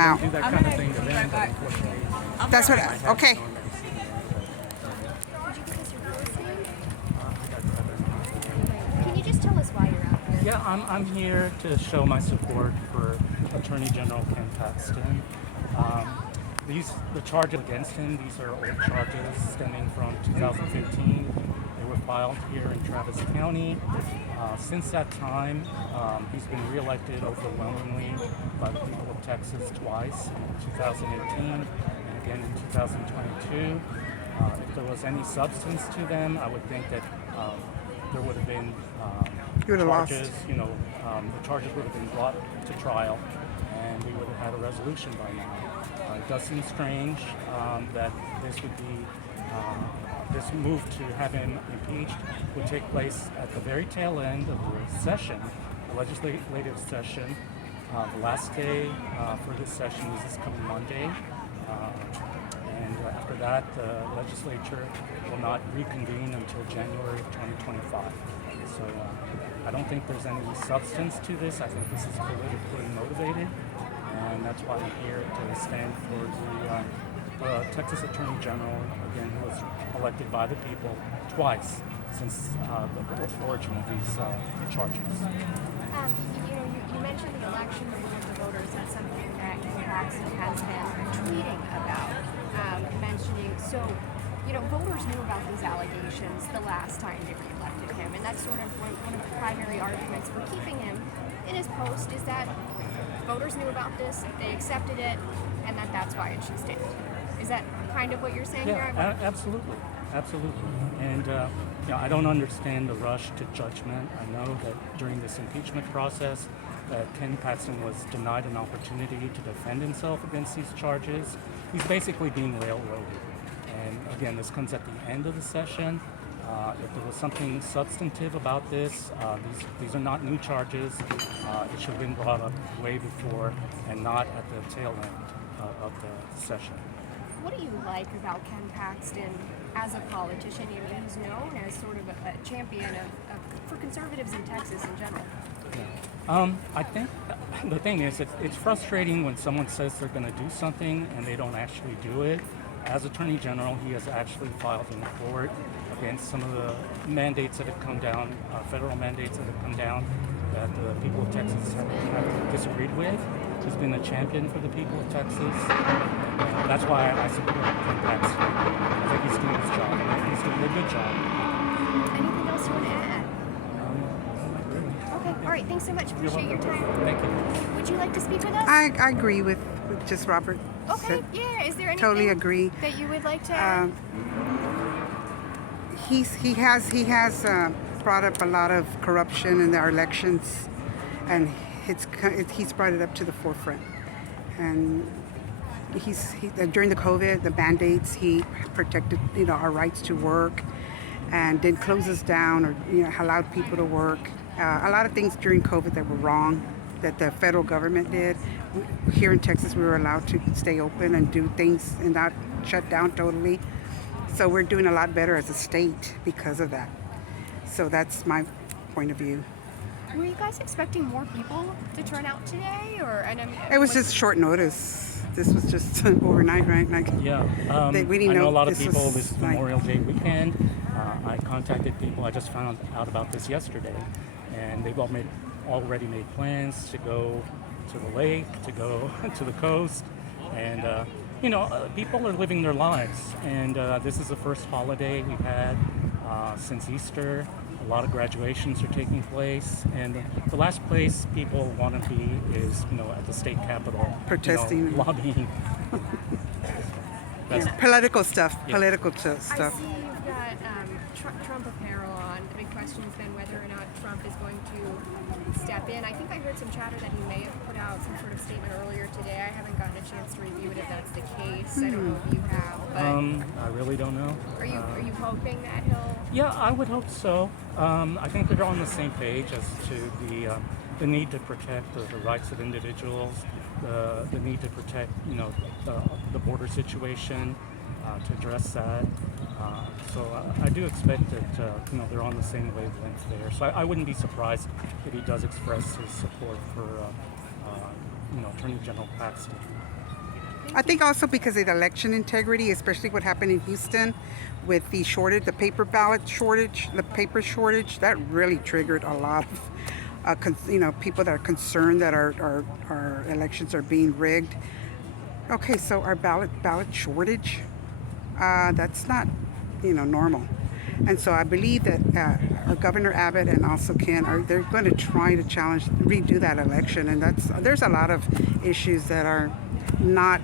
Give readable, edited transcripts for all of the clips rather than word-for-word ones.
come out. do that kind of thing to them, but unfortunately, That's what. Okay. Can you just tell us why you're out here? yeah, I'm here to show my support for Attorney General Ken Paxton. The charges against him, these are old charges stemming from 2015. They were filed here in Travis County. Since that time, he's been reelected overwhelmingly by the people of Texas twice, in 2018 and again in 2022. If there was any substance to them, I would think that there would have been You would have lost. charges, the charges would have been brought to trial, and we would have had a resolution by now. It does seem strange that this would be, this move to have him impeached would take place at the very tail end of the session, the legislative session. The last day for this session is this coming Monday. And after that, the legislature will not reconvene until January of 2025. So I don't think there's any substance to this. I think this is politically motivated, and that's why I'm here to stand for the Texas Attorney General, again, who was elected by the people twice since the origin of these charges. You mentioned the election of the voters. That's something that Paxton has been tweeting about, mentioning. So, voters knew about these allegations the last time they reelected him, and that's sort of one of the primary arguments for keeping him in his post is that voters knew about this, they accepted it, and that's why it should stand. Is that kind of what you're saying here? Absolutely. And I don't understand the rush to judgment. I know that during this impeachment process, that Ken Paxton was denied an opportunity to defend himself against these charges. He's basically being railroaded. And again, this comes at the end of the session. If there was something substantive about this, these are not new charges. It should have been brought up way before and not at the tail end of the session. What do you like about Ken Paxton as a politician? I mean, he's known as sort of a champion for conservatives in Texas in general. Yeah. I think the thing is, it's frustrating when someone says they're going to do something and they don't actually do it. As Attorney General, he has actually filed in court against some of the mandates that have come down, federal mandates that have come down, that the people of Texas have disagreed with. He's been a champion for the people of Texas. That's why I support Ken Paxton. I think he's doing his job. I think he's doing a good job. Anything else you want to add? Really. Okay, all right, thanks so much. Appreciate your time. Thank you. Would you like to speak with us? I agree with just Robert. Okay, said. yeah. Is there anything Totally agree. that you would like to add? He has brought up a lot of corruption in our elections, and he's brought it up to the forefront. And during the COVID, the mandates, he protected our rights to work, and didn't close us down or allowed people to work. A lot of things during COVID that were wrong that the federal government did. Here in Texas, we were allowed to stay open and do things and not shut down totally. So we're doing a lot better as a state because of that. So that's my point of view. Were you guys expecting more people to turn out today, or? It was just short notice. This was just overnight, right? Yeah, we didn't I know a lot of this people was this Memorial Day weekend. I contacted people. I just found out about this yesterday, and they've already made plans to go to the lake, to go to the coast, and people are living their lives. And this is the first holiday we've had since Easter. A lot of graduations are taking place, and the last place people want to be is, at the state capitol, protesting, lobbying. Political stuff. Yeah. Political I stuff. see you've got Trump apparel on. The big question has been whether or not Trump is going to step in. I think I heard some chatter that he may have put out some sort of statement earlier today. I haven't gotten a chance to review it if that's the case. I don't know if you have. But I really don't know. Are you hoping that he'll? Yeah, I would hope so. I think they're on the same page as to the need to protect the rights of individuals, the need to protect the border situation, to address that. So I do expect that they're on the same wavelength there. So I wouldn't be surprised if he does express his support for Attorney General Paxton. I think also because of the election integrity, especially what happened in Houston with the shortage, the paper ballot shortage, the paper shortage, that really triggered a lot of, people that are concerned that our elections are being rigged. Okay, so our ballot shortage, that's not, normal. And so I believe that our Governor Abbott and also Ken they're going to try to redo that election, and there's a lot of issues that are not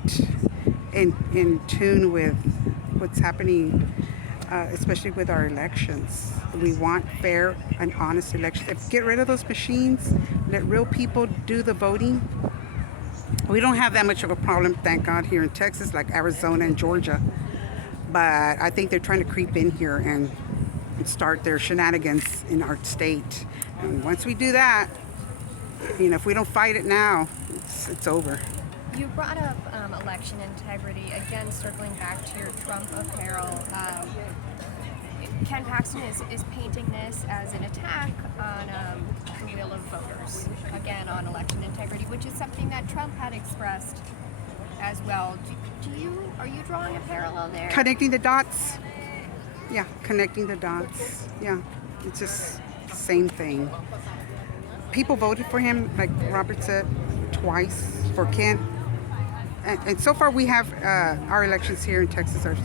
in tune with what's happening, especially with our elections. We want fair and honest elections. Get rid of those machines. Let real people do the voting. We don't have that much of a problem, thank God, here in Texas, like Arizona and Georgia. But I think they're trying to creep in here and start their shenanigans in our state. And once we do that, if we don't fight it now, it's over. You brought up election integrity. Again, circling back to your Trump apparel. Ken Paxton is painting this as an attack on the will of voters. Again, on election integrity, which is something that Trump had expressed as well. Are you drawing a parallel there? Connecting the dots. Yeah, connecting the dots. Yeah, it's just the same thing. People voted for him, like Robert said, twice for Ken. And so far we have our elections here in Texas are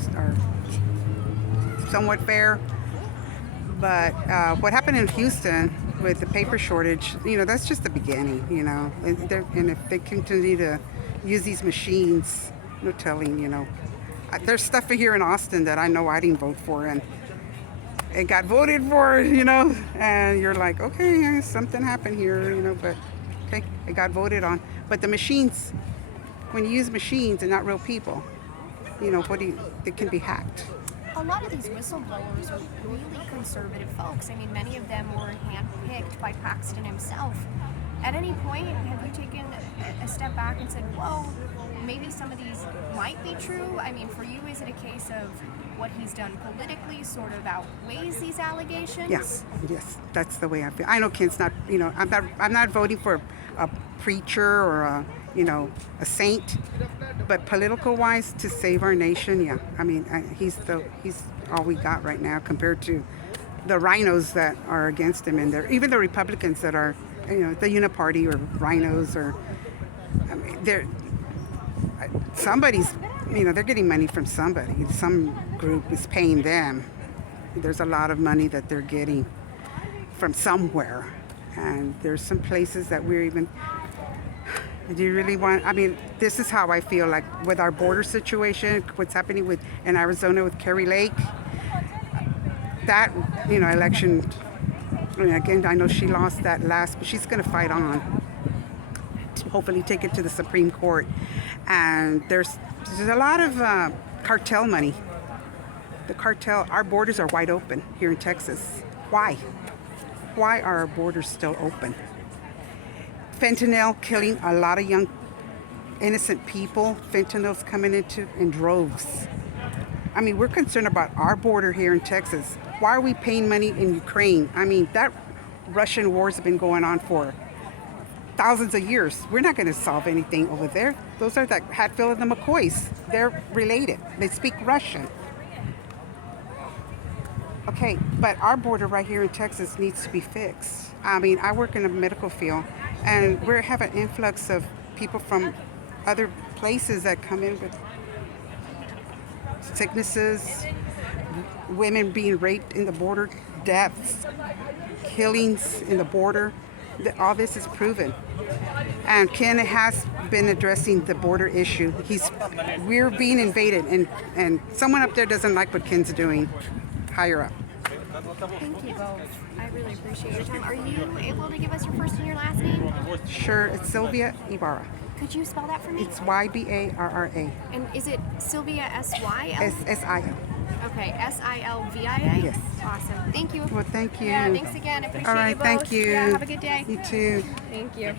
somewhat fair. But what happened in Houston with the paper shortage, that's just the beginning, And if they continue to use these machines, no telling, There's stuff here in Austin that I know I didn't vote for, and it got voted for, and you're like, okay, something happened here, but okay, it got voted on. But the machines, when you use machines and not real people, they can be hacked. A lot of these whistleblowers are really conservative folks. I mean, many of them were handpicked by Paxton himself. At any point, have you taken a step back and said, whoa, maybe some of these might be true? I mean, for you, is it a case of what he's done politically sort of outweighs these allegations? Yes, that's the way I feel. I know Ken's not, I'm not voting for a preacher or a saint, but political-wise, to save our nation, yeah. I mean, he's all we got right now compared to the rhinos that are against him, and even the Republicans that are, the Uniparty or rhinos, or somebody's, they're getting money from somebody. Some group is paying them. There's a lot of money that they're getting from somewhere, and there's some places that we're even. Do you really want? I mean, this is how I feel like with our border situation, what's happening in Arizona with Kerry Lake. That election. Again, I know she lost that last, but she's going to fight on to hopefully take it to the Supreme Court. And there's a lot of cartel money. The cartel. Our borders are wide open here in Texas. Why? Why are our borders still open? Fentanyl killing a lot of young, innocent people. Fentanyl's coming in droves. I mean, we're concerned about our border here in Texas. Why are we paying money in Ukraine? I mean, that Russian war's been going on for thousands of years. We're not going to solve anything over there. Those are the Hatfield and the McCoys. They're related. They speak Russian. Okay, but our border right here in Texas needs to be fixed. I mean, I work in the medical field, and we have an influx of people from other places that come in with sicknesses, women being raped in the border, deaths, killings in the border. All this is proven. And Ken has been addressing the border issue. We're being invaded, and someone up there doesn't like what Ken's doing higher up. Thank you both. I really appreciate your time. Are you able to give us your first and your last name? Sure, it's Sylvia Ibarra. Could you spell that for me? It's Ybarra. And is it Sylvia S-Y-L? S-I-L. Okay, S-I-L-V-I-A? Yes. Awesome. Thank you. Well, thank you. Yeah, thanks again. I appreciate All right, you both. thank you. Yeah, have a good day. You too. Thank you.